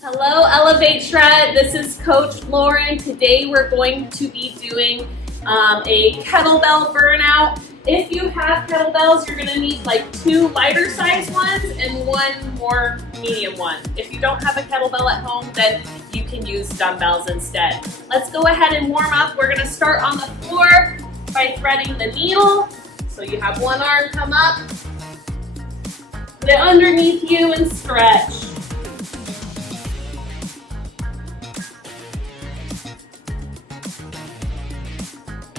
Hello, Elevate Shred. This is Coach Lauren. Today we're going to be doing a kettlebell burnout. If you have kettlebells, you're going to need like 2 lighter size ones and 1 more medium one. If you don't have a kettlebell at home, then you can use dumbbells instead. Let's go ahead and warm up. We're going to start on the floor by threading the needle. So you have one arm come up, put it underneath you and stretch.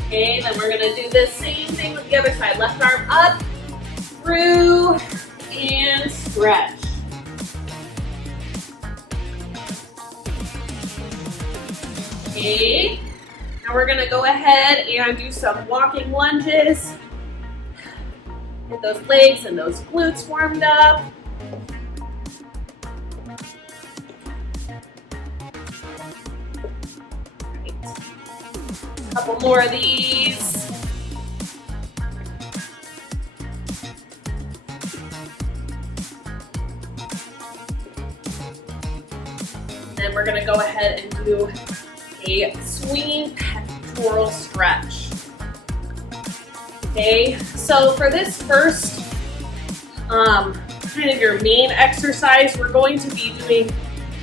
Okay, then we're gonna do the same thing with the other side. Left arm up, through, and stretch. Okay, now we're gonna go ahead and do some walking lunges. Get those legs and those glutes warmed up. Couple more of these. Then we're going to go ahead and do a swinging pectoral stretch. Okay, so for this first kind of your main exercise, we're going to be doing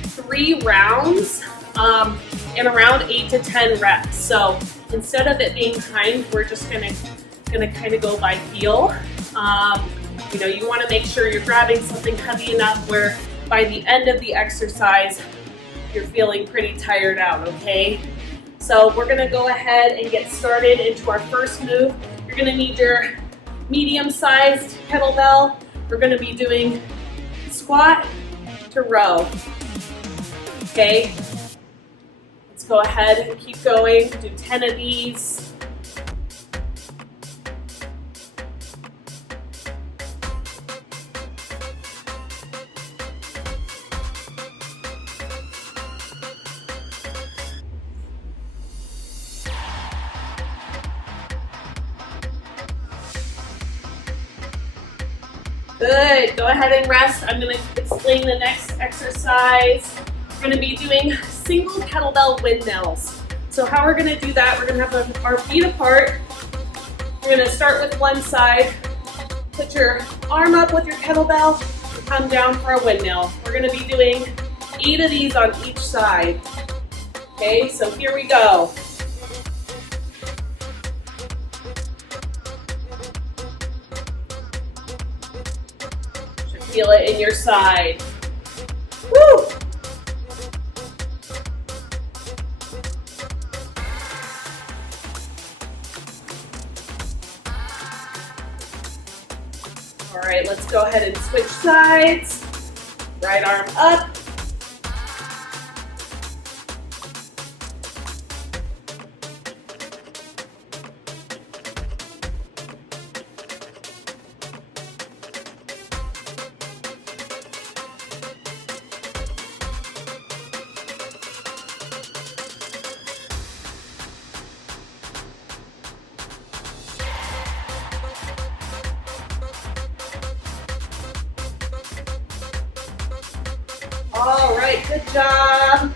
3 rounds and around 8 to 10 reps. So instead of it being timed, we're just gonna kind of go by feel. You want to make sure you're grabbing something heavy enough where by the end of the exercise, you're feeling pretty tired out, okay? So we're gonna go ahead and get started into our first move. You're gonna need your medium-sized kettlebell. We're gonna be doing squat to row, okay? Go ahead and keep going. Do 10 of these. Good. Go ahead and rest. I'm going to explain the next exercise. We're going to be doing single kettlebell windmills. So how we're going to do that, we're going to have our feet apart. We're going to start with one side. Put your arm up with your kettlebell and come down for a windmill. We're going to be doing 8 of these on each side. Okay, so here we go. Should feel it in your side. Woo! All right, let's go ahead and switch sides. Right arm up. All right, good job.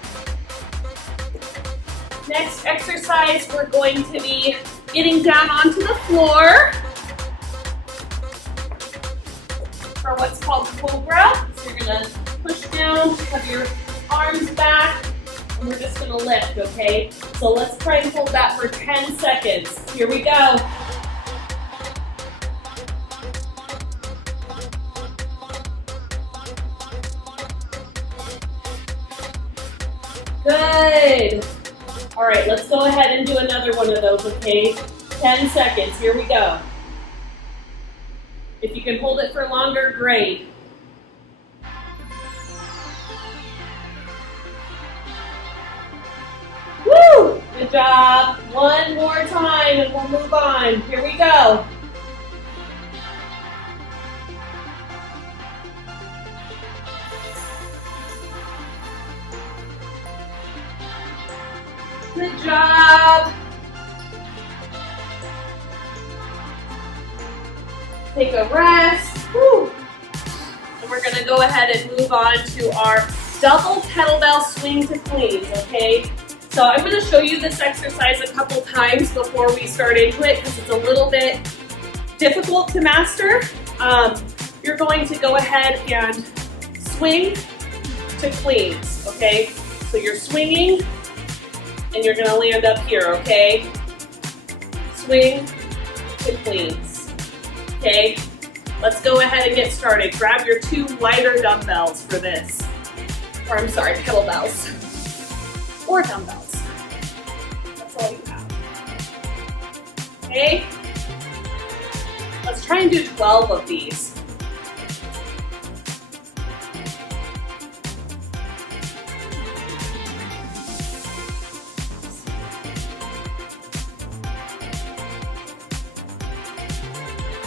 Next exercise, we're going to be getting down onto the floor for what's called cobra. So you're gonna push down, have your arms back, and we're just gonna lift, okay? So let's try and hold that for 10 seconds. Here we go. Good. All right, let's go ahead and do another one of those, okay? 10 seconds, here we go. If you can hold it for longer, great. Woo! Good job. One more time and we'll move on. Here we go. Good job. Take a rest. Woo. we're gonna go ahead and move on to our double kettlebell swing to cleans, okay? So I'm gonna show you this exercise a couple times before we start into it because it's a little bit difficult to master. You're going to go ahead and swing to cleans, okay? So you're swinging and you're gonna land up here, okay? Swing to cleans, okay? Let's go ahead and get started. Grab your 2 lighter dumbbells for this. Or I'm sorry, kettlebells. Or dumbbells. That's all you have. Okay? Let's try and do 12 of these.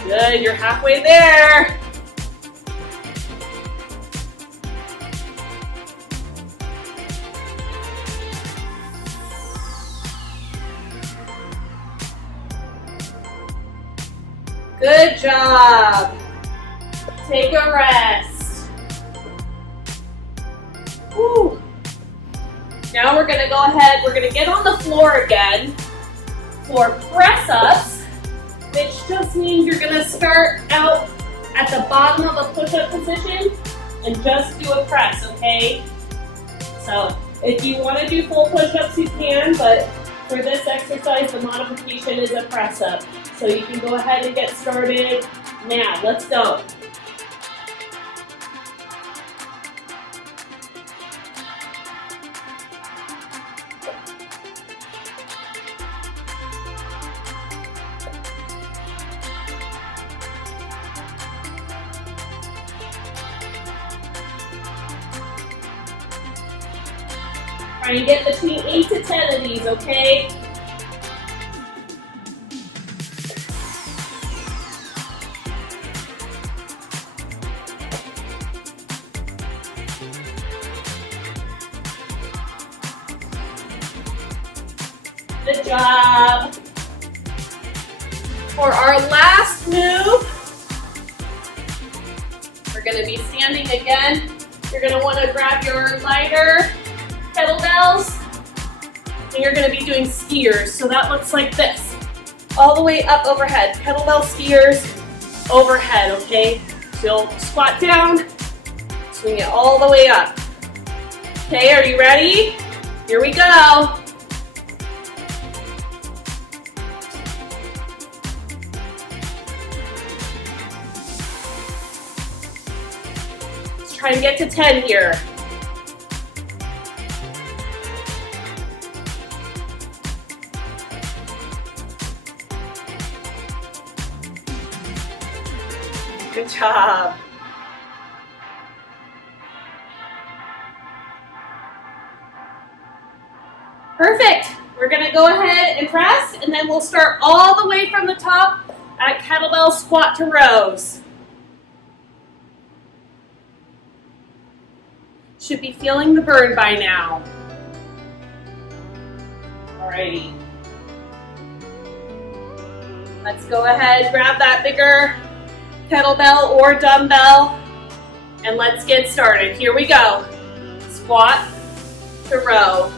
Good, you're halfway there. Good job. Take a rest. Woo. Now we're gonna go ahead, we're gonna get on the floor again for press-ups, which just means you're gonna start out at the bottom of a push-up position and just do a press, okay? So if you wanna do full push-ups, you can, but for this exercise, the modification is a press-up. So you can go ahead and get started now. Let's go. Try and get between 8 to 10 of these, okay? Good job. For our last move, we're going to be standing again. You're going to want to grab your lighter kettlebells, and you're going to be doing skiers. So that looks like this, all the way up overhead. Kettlebell skiers overhead, okay? So you'll squat down, swing it all the way up. Okay, are you ready? Here we go. Let's try and get to 10 here. Good job. Perfect. We're going to go ahead and press, and then we'll start all the way from the top at kettlebell squat to rows. Should be feeling the burn by now. Alrighty. Let's go ahead, grab that bigger kettlebell or dumbbell, and let's get started. Here we go. Squat to row.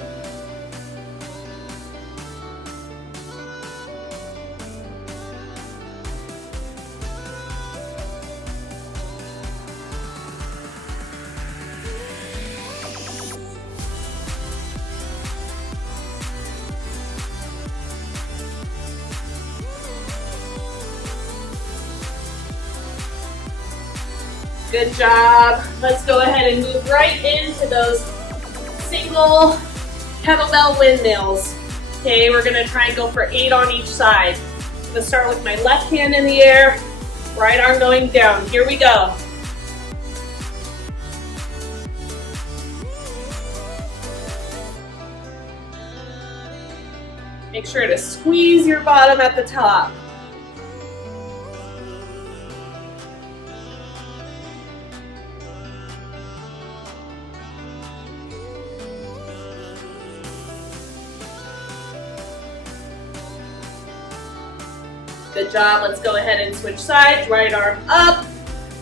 Good job. Let's go ahead and move right into those single kettlebell windmills. Okay, we're gonna try and go for 8 on each side. I'm gonna start with my left hand in the air, right arm going down. Here we go. Make sure to squeeze your bottom at the top. Good job. Let's go ahead and switch sides. Right arm up,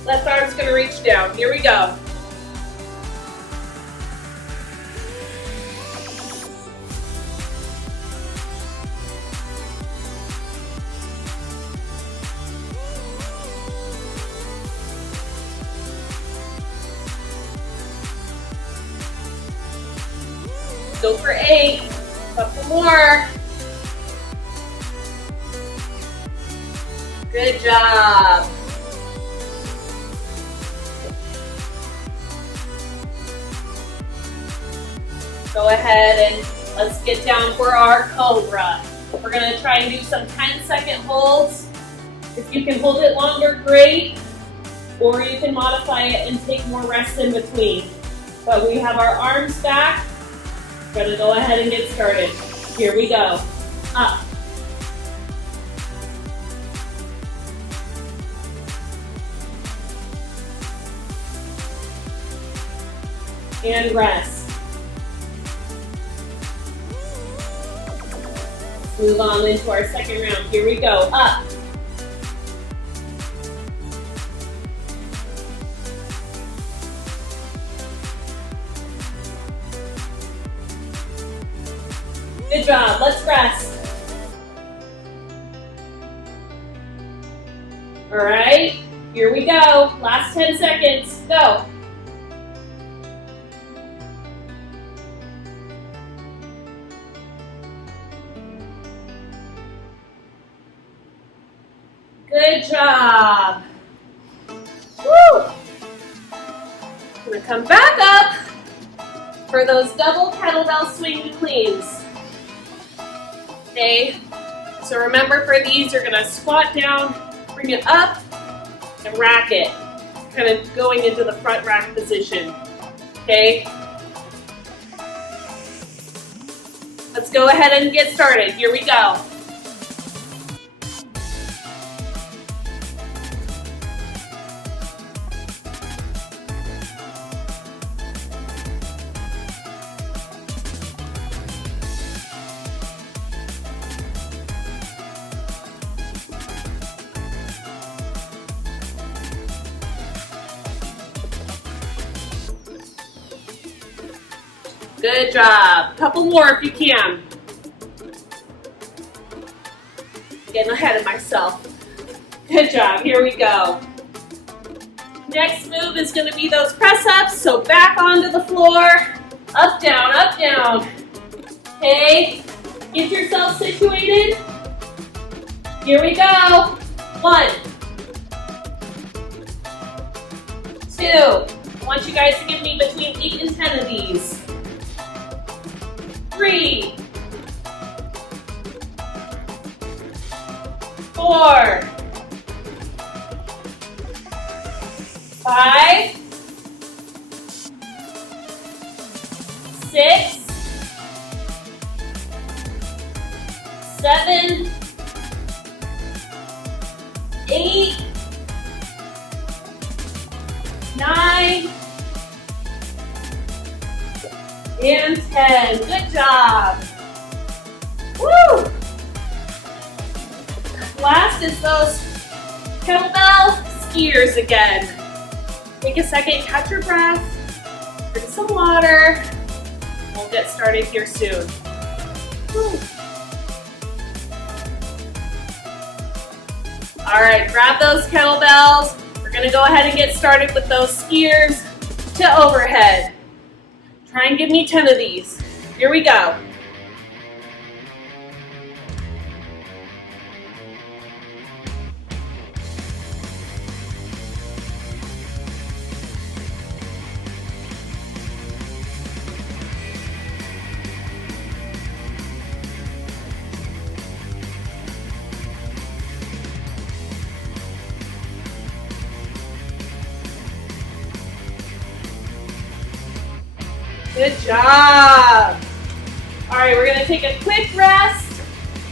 Left arm's gonna reach down. Here we go. Go for 8. Couple more. Good job. Go ahead and let's get down for our cobra. We're gonna try and do some 10-second holds. If you can hold it longer, great. Or you can modify it and take more rest in between. But we have our arms back. We're gonna go ahead and get started. Here we go. Up. And rest. Let's move on into our second round. Here we go. Up. Good job. Let's rest. All right. Here we go. Last 10 seconds. Go. Good job. Woo! I'm gonna come back up for those double kettlebell swing cleans. Okay, so remember for these, you're gonna squat down, bring it up, and rack it. Kind of going into the front rack position, okay? Let's go ahead and get started. Here we go. Good job. Couple more if you can. Getting ahead of myself. Good job. Here we go. Next move is going to be those press-ups. So back onto the floor. Up, down, up, down. Okay. Get yourself situated. Here we go. 1, 2. I want you guys to give me between 8 and 10 of these. 3, 4, 5, 6, 7, 8, 9, and 10. Good job. Woo! Last is those kettlebell skiers again. Take a second, catch your breath, drink some water. We'll get started here soon. Woo. All right, grab those kettlebells. We're gonna go ahead and get started with those skiers to overhead. Try and give me 10 of these. Here we go. Good job. All right, we're gonna take a quick rest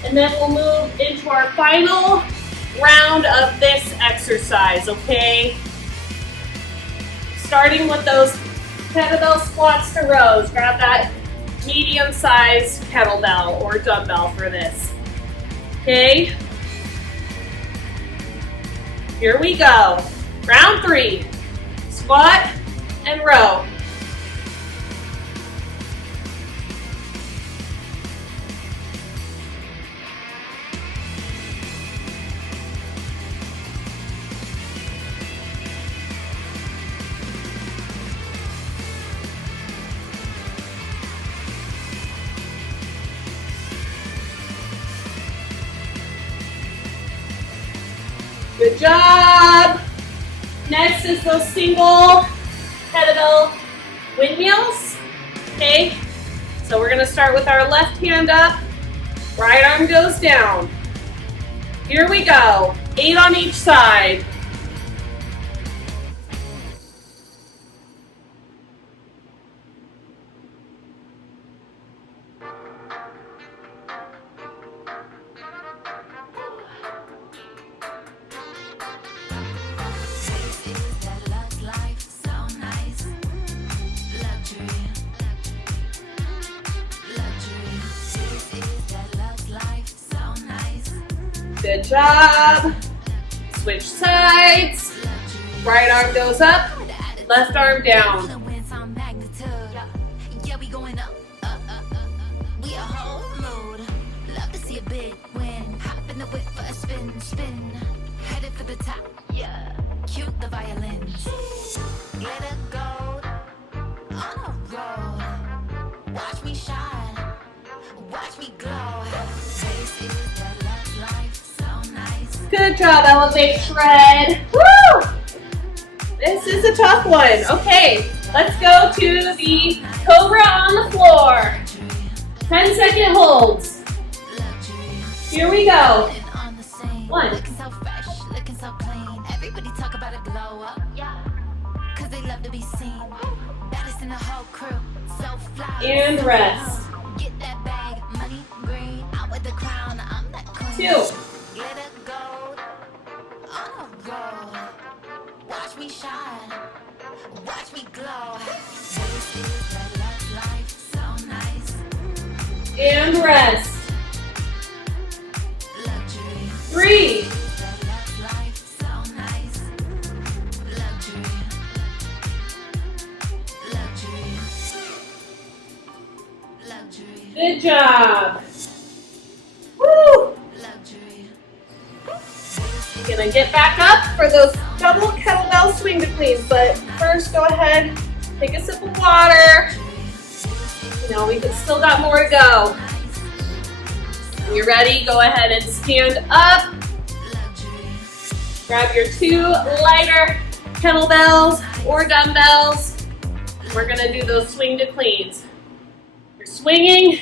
and then we'll move into our final round of this exercise, okay? Starting with those kettlebell squats to rows. Grab that medium-sized kettlebell or dumbbell for this, okay? Here we go. Round 3, squat and row. Good job. Next is those single kettlebell windmills. Okay, so we're gonna start with our left hand up, right arm goes down. Here we go, 8 on each side. Good job. Switch sides. Right arm goes up, left arm down. Cute the violins. Let it go on a roll. Watch me shine. Watch me glow. This is the love life, so nice. Good job, elevate shred. Woo! This is a tough one. Okay, let's go to the cobra on the floor. 10-second holds. Here we go. 1. Looking so fresh, looking so clean. Everybody talk about a glow up. Yeah. Cause they love to be seen. Baddest in the whole crew. So fly. And rest. Get that bag, money green. Out with the crown, I'm that queen. 2. Let it go on a roll. Watch me shine. Watch me glow. This is the love life, so nice. And rest. Luxury. 3. The love life, so nice. Luxury. Luxury. Luxury. Good job. Woo! Luxury. Gonna get back up for those double kettlebell swing to cleans, but first go ahead, take a sip of water. You know, we've still got more to go. When you're ready, go ahead and stand up. Grab your 2 lighter kettlebells or dumbbells. We're gonna do those swing to cleans. You're swinging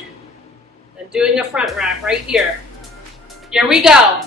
and doing a front rack right here. Here we go.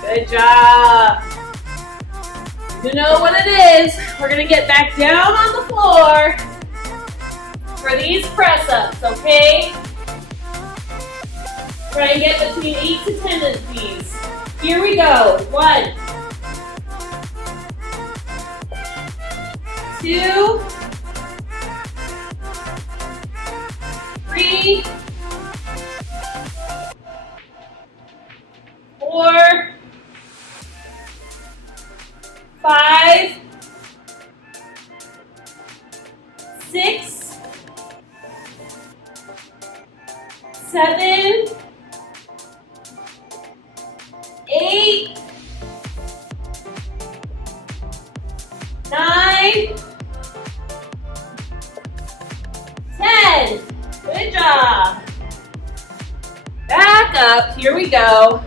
Good job. You know what it is. We're going to get back down on the floor for these press-ups, okay? Try and get between 8 to 10 of these. Here we go. 1, 2, 3, 4, 5, 6, 7, 8, 9, 10. Good job. Back up. Here we go.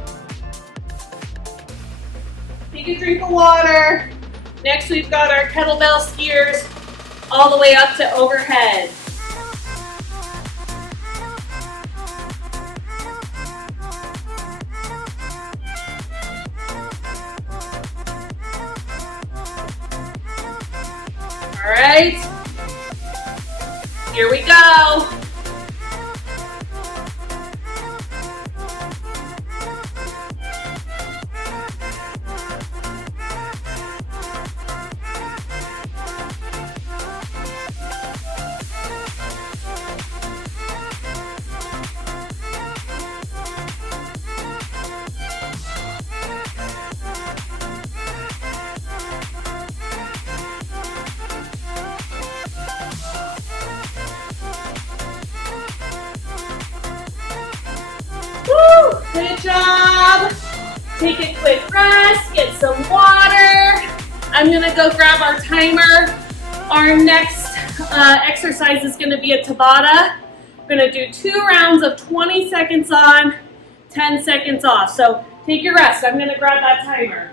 Take a drink of water. Next, we've got our kettlebell skiers all the way up to overhead. All right, here we go. Woo, good job. Take a quick rest, get some water. I'm gonna go grab our timer. Our next exercise is gonna be a Tabata. We're gonna do 2 rounds of 20 seconds on, 10 seconds off. So take your rest. I'm gonna grab that timer.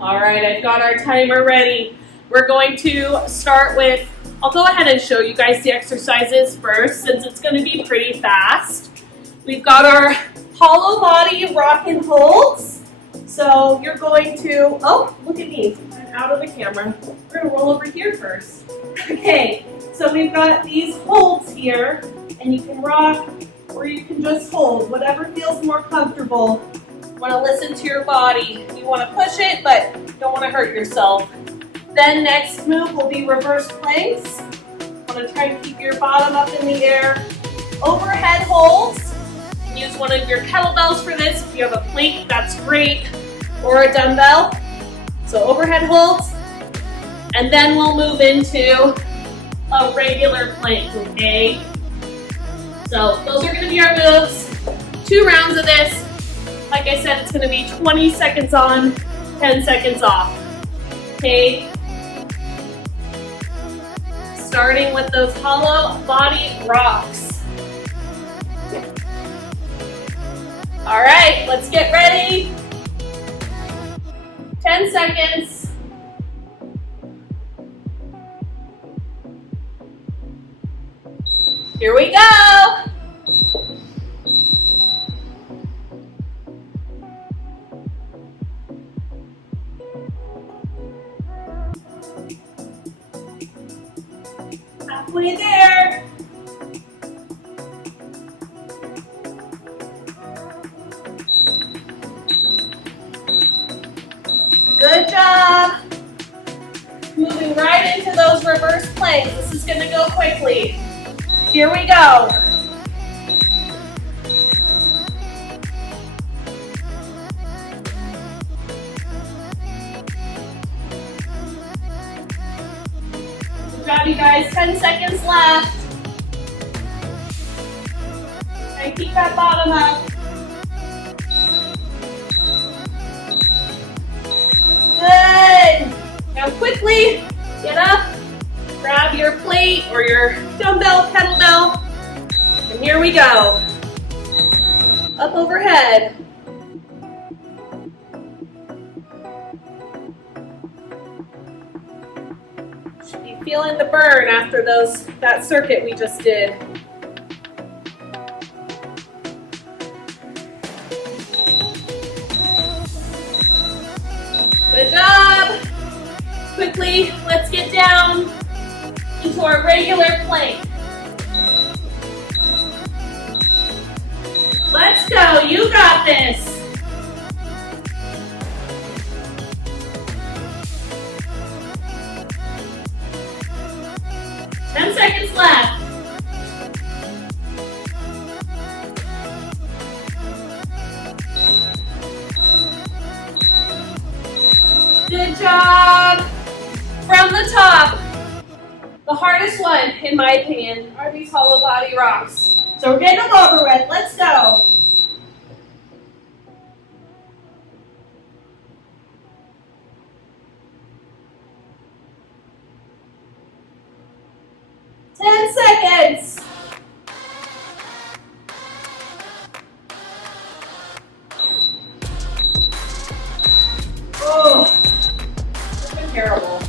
All right, I've got our timer ready. We're going to start with, I'll go ahead and show you guys the exercises first since it's going to be pretty fast. We've got our hollow body rock and holds. So you're going to, oh, look at me, I'm out of the camera. We're going to roll over here first. Okay, so we've got these holds here, and you can rock or you can just hold, whatever feels more comfortable. You want to listen to your body. You want to push it, but don't want to hurt yourself. Then next move will be reverse planks. Want to try and keep your bottom up in the air. Overhead holds. You can use one of your kettlebells for this. If you have a plate, that's great. Or a dumbbell. So overhead holds. And then we'll move into a regular plank, okay? So those are going to be our moves. 2 rounds of this. Like I said, it's going to be 20 seconds on, 10 seconds off. Okay? Starting with those hollow body rocks. All right, let's get ready. 10 seconds. Here we go. Halfway there. Good job. Moving right into those reverse planks. This is going to go quickly. Here we go. Good job, you guys. 10 seconds left. And keep that bottom up. Good. Now quickly get up, grab your plate or your dumbbell, kettlebell, and here we go. Up overhead. Should be feeling the burn after that circuit we just did. Good job. Quickly, let's get down into our regular plank. Let's go, you got this. Ten seconds left. Good job. From the top, the hardest one, in my opinion, are these hollow body rocks. So we're getting them over with. Let's go. Seconds. Oh, it's been terrible.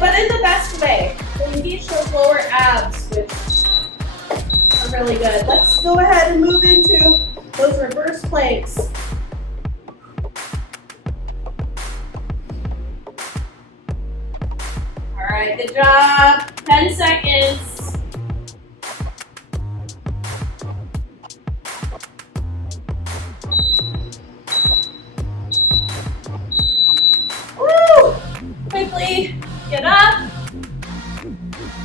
But in the best way. They engage those lower abs, which are really good. Let's go ahead and move into those reverse planks. right, good job. 10 seconds. Woo! Quickly get up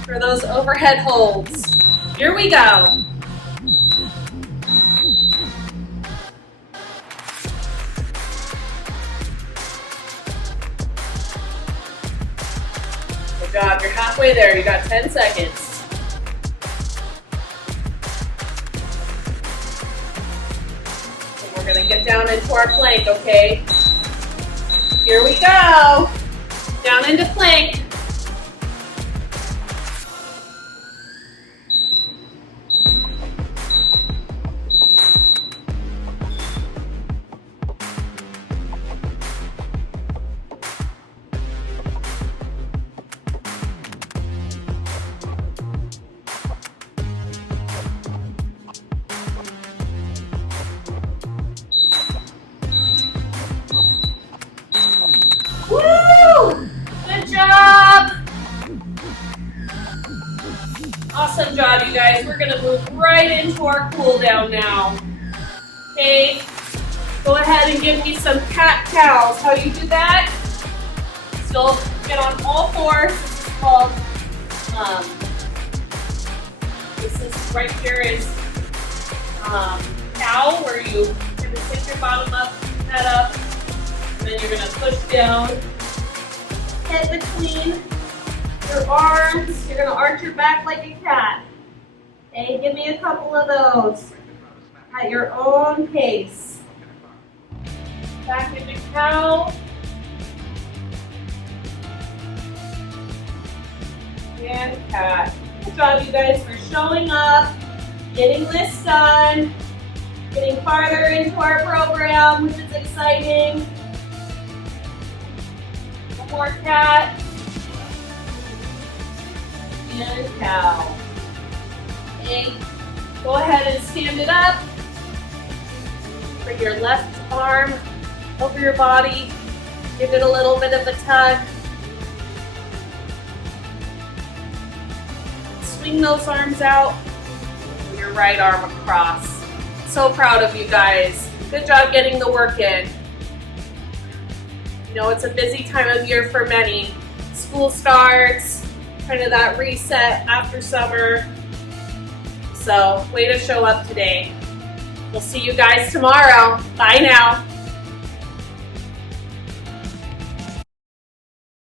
for those overhead holds. Here we go. Good job, you're halfway there. You got 10 seconds. And we're gonna get down into our plank, okay? Here we go. Down into plank. Woo! Good job. Awesome job, you guys. We're gonna move right into our cool down now. Okay, go ahead and give me some cat cows. How you do that? So get on all fours. This is called, this is right here is cow, where you kind of pick your bottom up, head up, and then you're gonna push down, head between your arms. You're gonna arch your back like a cat. Okay, give me a couple of those at your own pace. Back into cow. And cat. Good job, you guys, for showing up, getting this done, getting farther into our program, which is exciting. One more cat. And cow. Okay. Go ahead and stand it up. Bring your left arm over your body. Give it a little bit of a tug. Swing those arms out. And your right arm across. So proud of you guys. Good job getting the work in. You know, it's a busy time of year for many. School starts, kind of that reset after summer. So, way to show up today. We'll see you guys tomorrow. Bye now.